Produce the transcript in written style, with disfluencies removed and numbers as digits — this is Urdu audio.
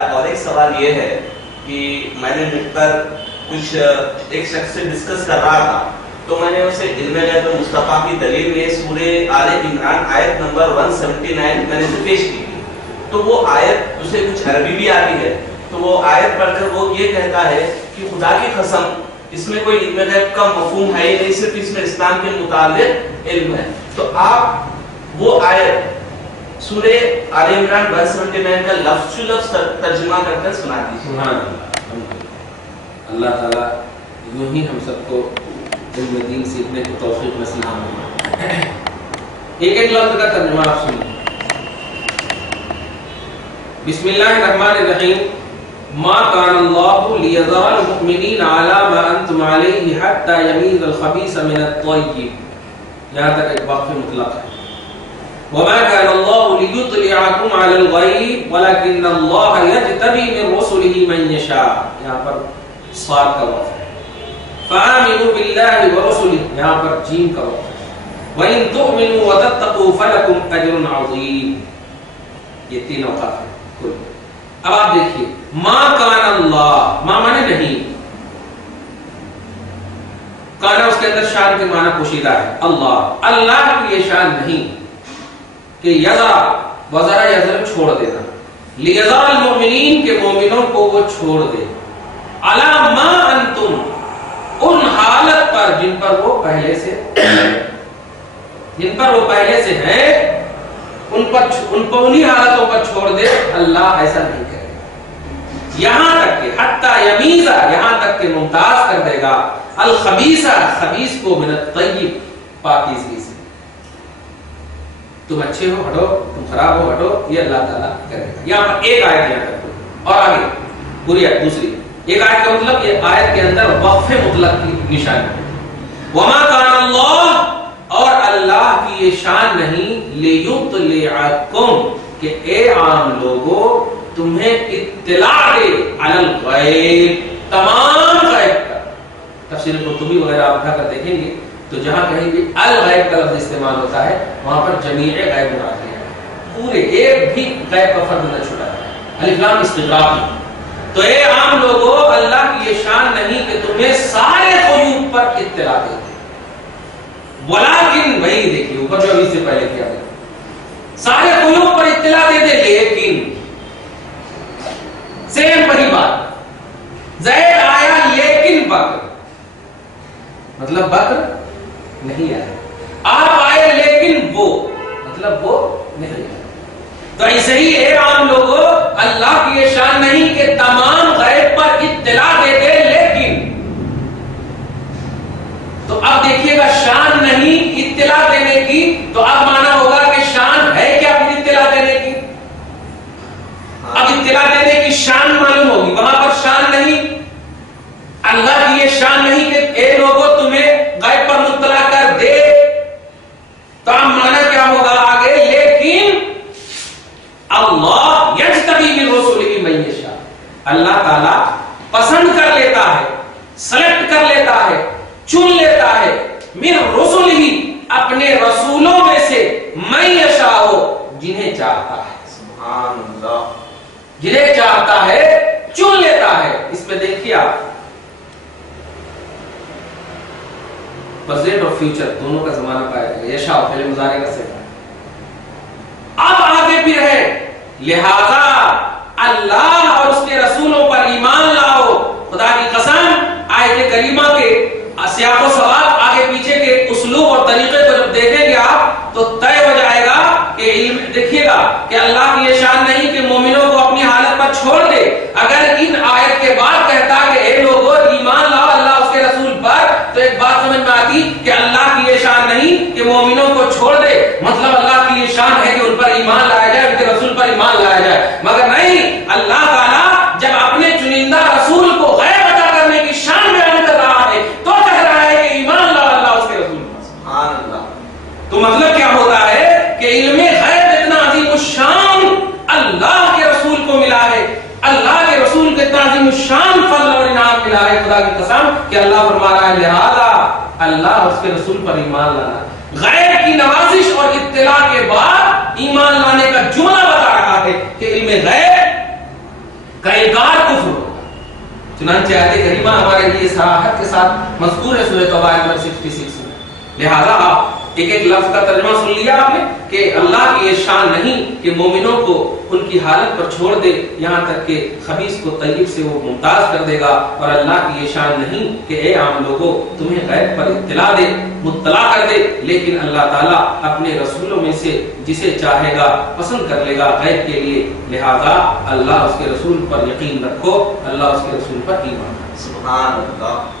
اور ایک سوال یہ ہے کہ میں نے نیٹ پر کچھ ایک شخص سے ڈسکس کر رہا تھا، تو میں نے اسے علم غیب مصطفیٰ کی دلیل میں سورہ آل عمران آیت نمبر 179 میں نے اسے پیش کی تھی. تو وہ آیت اسے کچھ عربی بھی آتی ہے، تو وہ آیت پڑھ کر وہ یہ کہتا ہے کہ خدا کی قسم اس میں کوئی علم غیب کا مفہوم ہے ہی نہیں، صرف اس میں اسلام کے متعلق علم ہے. تو آپ وہ آیت سورہ آل عمران 179 کا لفظ چو لفظ ترجمہ کر کر سنا دیجیے. سبحان اللہ. اللہ تعالیٰ یوں ہی ہم سب کو علم دین سیکھنے کی توفیق نصیب فرمائے. ایک ایک لفظ کا ترجمہ آپ سنیں. بسم اللہ الرحمن الرحیم. ما کان اللہ لیذر المؤمنین علی ما انتم علیہ حتی یمیز الخبیث من الطیب. یہاں تک ایک وقف مطلق ہے. وما كان الله ليطلعكم على الغيب ولكن الله يجتبي من رسله من يشاء. یہاں پر صاد کا وقف ہے. فآمنوا بالله ورسله. یہاں پر جیم کا وقف ہے. وإن تؤمنوا وتتقوا فلكم أجر عظيم. یہ تین اوقات ہیں کل. اب آپ دیکھیے ما کان اللہ، ما معنی نہیں، کانا اس کے اندر شان کے معنی پوشیدہ ہے. اللہ کی یہ شان نہیں کہ یذا وزرا یذر چھوڑ دینا، لیذا المؤمنین کے مومنوں کو وہ چھوڑ دے، علی ما انتم ان حالت پر جن پر وہ پہلے سے ہیں ان کو انہی حالتوں پر چھوڑ دے. اللہ ایسا نہیں کرے گا. یہاں تک کہ حتی یمیزا، یہاں تک کہ ممتاز کر دے گا الخبیثہ، خبیث کو من الطیب، پاکیزگی سے. تم اچھے ہو ہٹو، تم خراب ہو ہٹو، یہ اللہ تعالیٰ کرے گا. یہاں پر ایک آیت یہاں تک اور آگے پوری آیت. دوسری ایک آیت کا مطلب یہ آیت کے اندر وقف مطلق کی نشانی ہے. وما کان اللہ، اور اللہ کی یہ شان نہیں، لیطلعکم کہ اے عام لوگوں تمہیں اطلاع دے، علی الغیب، تمام غیب کا. تفسیر قرطبی وغیرہ آپ اٹھا کر دیکھیں گے تو جہاں کہیں بھی الغیب کا لفظ استعمال ہوتا ہے وہاں پر جمیع غیب مراد ہے، پورے ایک بھی غیب کا فرد نہ چھوڑا ہے. الف لام استغراق. تو اے عام لوگوں اللہ کی یہ شان نہیں کہ تمہیں سارے غیوب پر اطلاع دے، ولیکن وہی دیکھیے اوپر جو ابھی سے پہلے کیا ہے، سارے غیوب پر اطلاع دے دے، لیکن سیم وہی بات. زید آیا لیکن بکر، مطلب بکر نہیں آئے. آپ آئے لیکن وہ، مطلب وہ نہیں آئے. تو ایسے ہی اے عام لوگوں اللہ کی یہ شان نہیں کہ تمام غیب پر اطلاع دے دے، لیکن. تو اب دیکھیے گا شان نہیں اطلاع دینے کی، تو اب مانا ہوگا کہ شان ہے کیا پھر اطلاع دینے کی. اب اطلاع دینے کی شان معلوم ہوگی، وہاں پر شان نہیں. اللہ کی یہ شان نہیں کہ اے لوگوں تمہیں غیب پر مطلع کر دے. تو اب مانا کیا ہوگا آگے، لیکن اللہ یجتبی من رسلہ من یشاء، اللہ تعالیٰ پسند کر لیتا ہے، سلیکٹ کر لیتا ہے، چن لیتا ہے، من رسلہ اپنے رسولوں میں سے، من یشاء جنہیں چاہتا ہے. سبحان اللہ. جنہیں چاہتا ہے چن لیتا ہے. اس میں دیکھیے آپ پریزنٹ اور فیوچر دونوں کا زمانہ پایا گیا. یشاء فعل مضارع کا صیغہ. اب آگے بھی ہے، لہذا اللہ اور اس کے رسولوں پر ایمان لاؤ. خدا کی قسم آیت کریمہ کے سیاق و سباق آگے پیچھے کے اسلوب اور طریقے کو جب دیکھیں گے آپ تو طے ہو جائے گا کہ علم. دیکھیے گا کہ اللہ کی یہ شان نہیں کہ مومنوں کو اپنی حالت پر چھوڑ دے. اگر ان آیت کے بعد کہتا کہ اے لوگوں ایمان لاؤ اللہ اس کے رسول پر، تو ایک بات سمجھ میں آتی کہ اللہ کی یہ شان نہیں کہ مومنوں کو چھوڑ دے، مطلب اللہ کی یہ شان ہے کہ ان پر ایمان لایا جائے، ان کے رسول پر ایمان لایا جائے. مگر نہیں، اللہ تعالیٰ جب اپنے چنندہ رسول کو غیب عطا کرنے کی شان بیان کر رہا ہے تو کہہ رہا ہے کہ ایمان لاؤ اللہ اس کے رسول پر. سبحان اللہ. تو مطلب کیا ہوتا ہے کہ علم غیب اتنا عظیم الشان اللہ کے رسول کو ملا ہے، اللہ کے رسول کو اتنا عظیم الشان فضل اور انعام ملا ہے. خدا کی قسم کہ اللہ فرما رہا ہے لہذا اللہ اس کے رسول پر ایمان لانا. غیب کی نوازش اور اطلاع کے بعد ایمان لانے کا جملہ بتا رہا ہے کہ علم غیب کا انکار کفر ہوگا۔ چنانچہ آیت کریمہ ہمارے لیے صراحت کے ساتھ مذکور ہے سورہ توبہ نمبر 66 میں۔ لہذا آپ ایک ایک لفظ کا ترجمہ سن لیا آپ نے کہ اللہ کی یہ شان نہیں کہ مومنوں کو ان کی حالت پر چھوڑ دے یہاں تک کہ خبیث کو طیب سے وہ ممتاز کر دے گا، اور اللہ کی یہ شان نہیں کہ اے عام لوگوں تمہیں غیب پر اطلاع دے، مطلع کر دے، لیکن اللہ تعالیٰ اپنے رسولوں میں سے جسے چاہے گا پسند کر لے گا غیب کے لیے۔ لہذا اللہ اس کے رسول پر یقین رکھو، اللہ اس کے رسول پر ایمان رکھو۔ سبحان اللہ۔